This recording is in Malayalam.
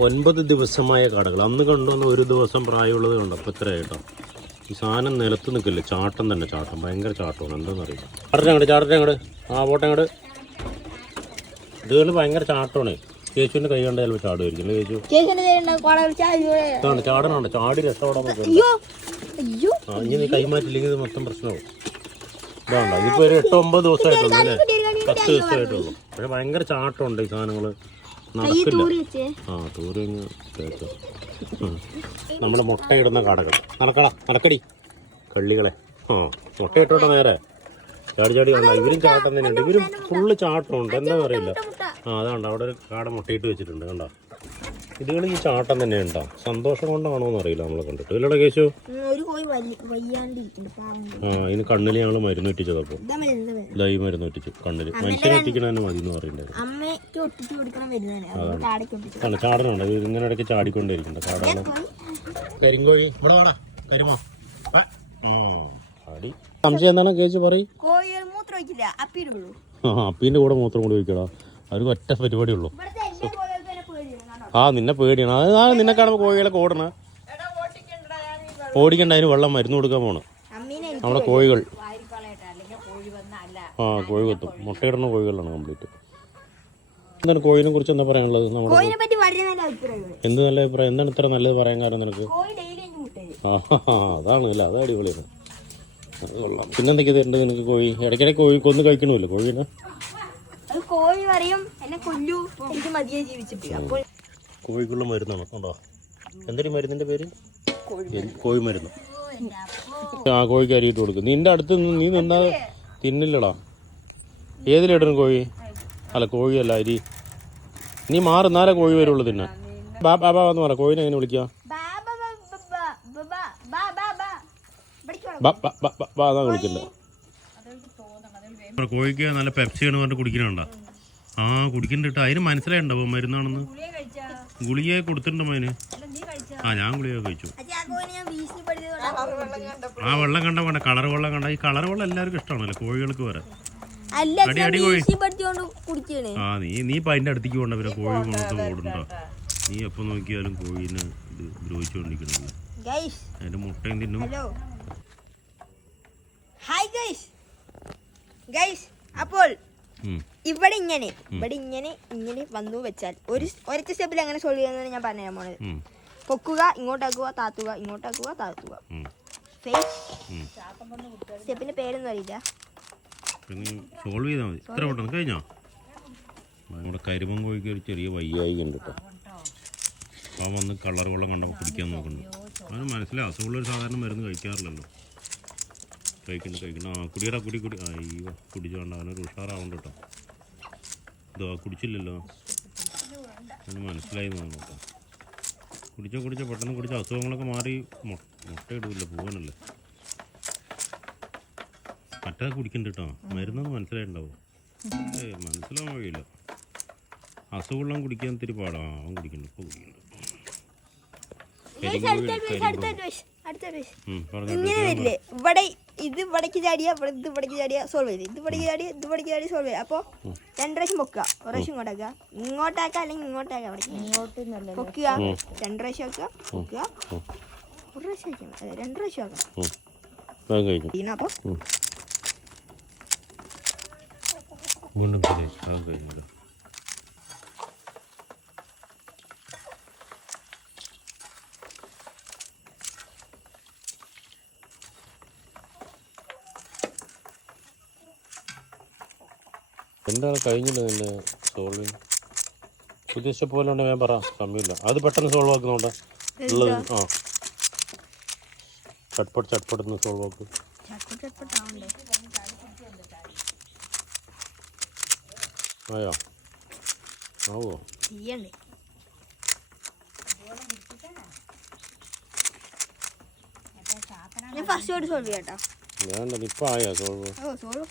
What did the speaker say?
9 ദിവസമായ കാടകൾ. അന്ന് കൊണ്ടുവന്ന ഒരു ദിവസം പ്രായമുള്ളത് കണ്ടോ. അപ്പോൾ എത്ര കേട്ടോ. ഈ സാധനം നിലത്ത് നിൽക്കില്ല, ചാട്ടം തന്നെ, ചാട്ടം, ഭയങ്കര ചാട്ടമാണ്. എന്താണെന്ന് അറിയില്ല. ചാടട്ടെ അങ്ങോട്ട് ആ പോട്ടെ അങ്ങോട്ട്. ഇതുകൾ ഭയങ്കര ചാട്ടമാണ്. കേശുവിൻ്റെ കൈ കണ്ട ചിലപ്പോൾ ചാടുമായിരിക്കും അല്ലേ കേശു? ചാടണുണ്ട്, ചാടി രക്ഷപ്പെടാൻ പറ്റും. ആ ഇനി നീ കൈമാറ്റില്ലെങ്കിൽ ഇത് മൊത്തം പ്രശ്നമാവും. ഇതാണോ, ഇതിപ്പോൾ ഒരു 8-9 ദിവസമായിട്ടുള്ളൂ അല്ലേ, 10 ദിവസമായിട്ടുള്ളൂ. പക്ഷെ ഭയങ്കര ചാട്ടമുണ്ട്. ഈ സാധനങ്ങൾ നടക്കില്ല. ആ തൂരി കേട്ടോ. നമ്മുടെ മുട്ടയിടുന്ന കാടകൾ. നടക്കടി കള്ളികളെ. ആ മുട്ടയിട്ടോട്ടെ നേരെ. ചാടി ചാടി കണ്ടോ. ഇവരും ചാട്ടം തന്നെയുണ്ട്. ഇവരും ഫുള്ള് ചാട്ടമുണ്ട്. എന്താ അറിയില്ല. ആ അതാണ്ട് അവിടെ ഒരു കാട മുട്ടയിട്ട് വെച്ചിട്ടുണ്ട് കണ്ടോ. ഇതുകൾ ഈ ചാട്ടം തന്നെ ഉണ്ടോ. സന്തോഷം കൊണ്ടാണോ എന്ന് അറിയില്ല നമ്മളെ കണ്ടിട്ട്. ഇല്ലടാ കേശു. ആ ഇതിന് കണ്ണിൽ ഞങ്ങൾ മരുന്ന് ഇട്ടിച്ചതപ്പോൾ ഇതായി മരുന്ന് ഇട്ടിച്ചു കണ്ണില്. മനുഷ്യനെ ഇട്ടിക്കണതന്നെ മതി എന്ന് പറയുന്നുണ്ടായിരുന്നു. അതാണ് ചാടനുണ്ട്. ഇത് ഇങ്ങനെ ഇടയ്ക്ക് ചാടിക്കൊണ്ടിരിക്കണ്ട കാടാണ്. കരിങ്കോഴി ഇവിടെ വേണം. കരിമോ ചാടി. സംശയം എന്താണ് കേച്ചു പറയും. ആ അപ്പീൻ്റെ കൂടെ മൂത്രം കൂടി ഒഴിക്കടാ. അവർക്ക് ഒറ്റ പരിപാടിയുള്ളൂ. ആ നിന്നെ പേടിയാണ്. അതാണ് നിന്നെ കാണുമ്പോൾ കോഴികളൊക്കെ ഓടണ. ഓടിക്കണ്ട, അതിന് വെള്ളം മരുന്ന് കൊടുക്കാൻ പോണം നമ്മുടെ കോഴികൾ. ആ കോഴി കൊത്തും. മുട്ടയിടുന്ന കോഴികളാണ് കംപ്ലീറ്റ്. എന്താണ് കോഴിനെ കുറിച്ച് എന്താ പറയാനുള്ളത്? നമ്മുടെ എന്ത് നല്ല അഭിപ്രായം? എന്താണ് ഇത്ര നല്ലത് പറയാൻ കാരണം നിനക്ക്? ആ അതാണ് അല്ലേ, അത് അടിപൊളിയാണ്. അത് കൊള്ളാം. പിന്നെന്തൊക്കെയാ തരേണ്ടത് നിനക്ക്? കോഴി ഇടയ്ക്കിടെ കോഴി കൊന്ന് കഴിക്കണമല്ലോ കോഴീനെ. കോഴിക്കുള്ള മരുന്നാണ് കണ്ടോ. എന്തൊരു മരുന്നിന്റെ പേര്? കോഴി മരുന്ന്. ആ കോഴിക്ക് അരിയിട്ട് കൊടുക്കും. നിന്റെ അടുത്ത് നീ നിന്നാ തിന്നില്ലടാ. ഏതിലിടണം കോഴി? അല്ല കോഴിയല്ല, അരി. നീ മാറുന്നാലേ കോഴി വരുള്ളൂ തിന്നാൻ. ബാബാ എന്ന് പറ. കോഴിനെ എങ്ങനെ വിളിക്കുക? അതാ വിളിക്കില്ല. കോഴിക്ക് നല്ല പെപ്സിയാണ് പറഞ്ഞിട്ട് കുടിക്കണുണ്ടോ? ആ കുടിക്കണ്ടിട്ട്. അതിന് മനസ്സിലായിണ്ടാവും മരുന്നാണെന്ന്. ഗുളിക കൊടുത്തിട്ടുണ്ടോ അതിന്? ആ ഞാൻ ഗുളിക കഴിച്ചു. ആ വെള്ളം കണ്ട വേണ്ട, കളർ വെള്ളം കണ്ട. ഈ കളർ വെള്ളം എല്ലാവർക്കും ഇഷ്ടമാണല്ലോ, കോഴികൾക്ക് വരെ. അടി അടി കോഴി. ആ നീ ഇപ്പം അതിൻ്റെ അടുത്തേക്ക് പോകണ്ട. പിന്നെ കോഴി കൊണ്ടു ഓടുണ്ടോ? നീ എപ്പോൾ നോക്കിയാലും കോഴീനെ ഇത് ദ്രോഹിച്ചുകൊണ്ടിരിക്കണല്ലോ. അതിന്റെ മുട്ടയും തിന്നും. അപ്പോൾ ഇവിടെ ഇങ്ങനെ വന്നു വെച്ചാൽ ഒരൊറ്റ സ്റ്റെപ്പിൽ അങ്ങനെ സോൾവ് ചെയ്യാന്നാണ് ഞാൻ പറയാൻ പോണത്. പൊക്കുക, ഇങ്ങോട്ടാക്കുക, താത്തുക, ഇങ്ങോട്ടാക്കുക, താത്തുക. സ്റ്റെപ്പിന്റെ പേരൊന്നും അറിയില്ല. സോൾവ് ചെയ്താൽ മതി. ഇത്ര പെട്ടെന്ന് കഴിഞ്ഞോ? നമ്മുടെ കരിമൻ കോഴിക്ക് ഒരു ചെറിയ വയ്യായി ഉണ്ട് കേട്ടോ. അപ്പോൾ വന്ന് കളർ വെള്ളം കണ്ടപ്പോൾ കുടിക്കാൻ നോക്കുന്നുണ്ട്. അവന് മനസ്സിലാവും അസുഖമുള്ളൊരു സാധാരണ മരുന്ന് കഴിക്കാറില്ലല്ലോ. കഴിക്കണ്ട. ആ കുടിയടാ കുടി. അയ്യോ കുടിച്ചോണ്ട. അവനൊരു ഉഷാറാവണ്ട കേട്ടോ. ഇതോ കുടിച്ചില്ലല്ലോ. അവന് മനസ്സിലായി തോന്നുന്നു കേട്ടോ. കുടിച്ചോ പെട്ടെന്ന് കുടിച്ച അസുഖങ്ങളൊക്കെ മാറി മുട്ട ഇടില്ല, പോകാനല്ലേ. മറ്റേ കുടിക്കണ്ട കേട്ടോ. മരുന്നൊന്നും മനസ്സിലായിട്ടുണ്ടാവും. മനസ്സിലാവാൻ കഴിയില്ല. അസുഖമുള്ള കുടിക്കാൻ ഇത്തിരി പാടാ. അവൻ കുടിക്കണ്ട. ഇപ്പോൾ കുടിക്കണ്ട. ഇങ്ങനെ വരില്ലേ, ഇവിടെ ഇത് ഇവിടേക്ക് ചാടിയ, ഇത് ഇവിടേക്ക് ചാടിയ സോൾവ് ചെയ്ത്, ഇത് ഇവിടേക്ക് ചാടി സോൾവ് ചെയ്ത്. അപ്പോൾ 2 പ്രാവശ്യം പൊക്കുക, 1 പ്രാവശ്യം ഇങ്ങോട്ടാക്കുക, അല്ലെങ്കിൽ ഇങ്ങോട്ടാക്കുക. അവിടെ പൊക്കുക, 2 പ്രാവശ്യം ആക്കുക, പൊക്കുക, 1 പ്രാവശ്യം ആക്കണം. അതെ 2 പ്രാവശ്യം ആക്കണം. അപ്പോൾ എന്താണ് കഴിഞ്ഞില്ല നിന്റെ സോൾവിങ്? പുതിയ സ്റ്റെപ്പ് പോലെ ഉണ്ടെങ്കിൽ ഞാൻ പറ, സമയമില്ല. അത് പെട്ടെന്ന് സോൾവ് ആക്കുന്നുണ്ടോ ഉള്ളത്? ആ ചട്പട്ട് സോൾവ് ആക്കും. ആയോ? ആവോ? ഞാൻ ഫസ്റ്റ് സോൾവ് ചെയ്യാട്ടോ. വേണ്ട, ഇപ്പം ആയാ സോൾവ്? സോൾവ്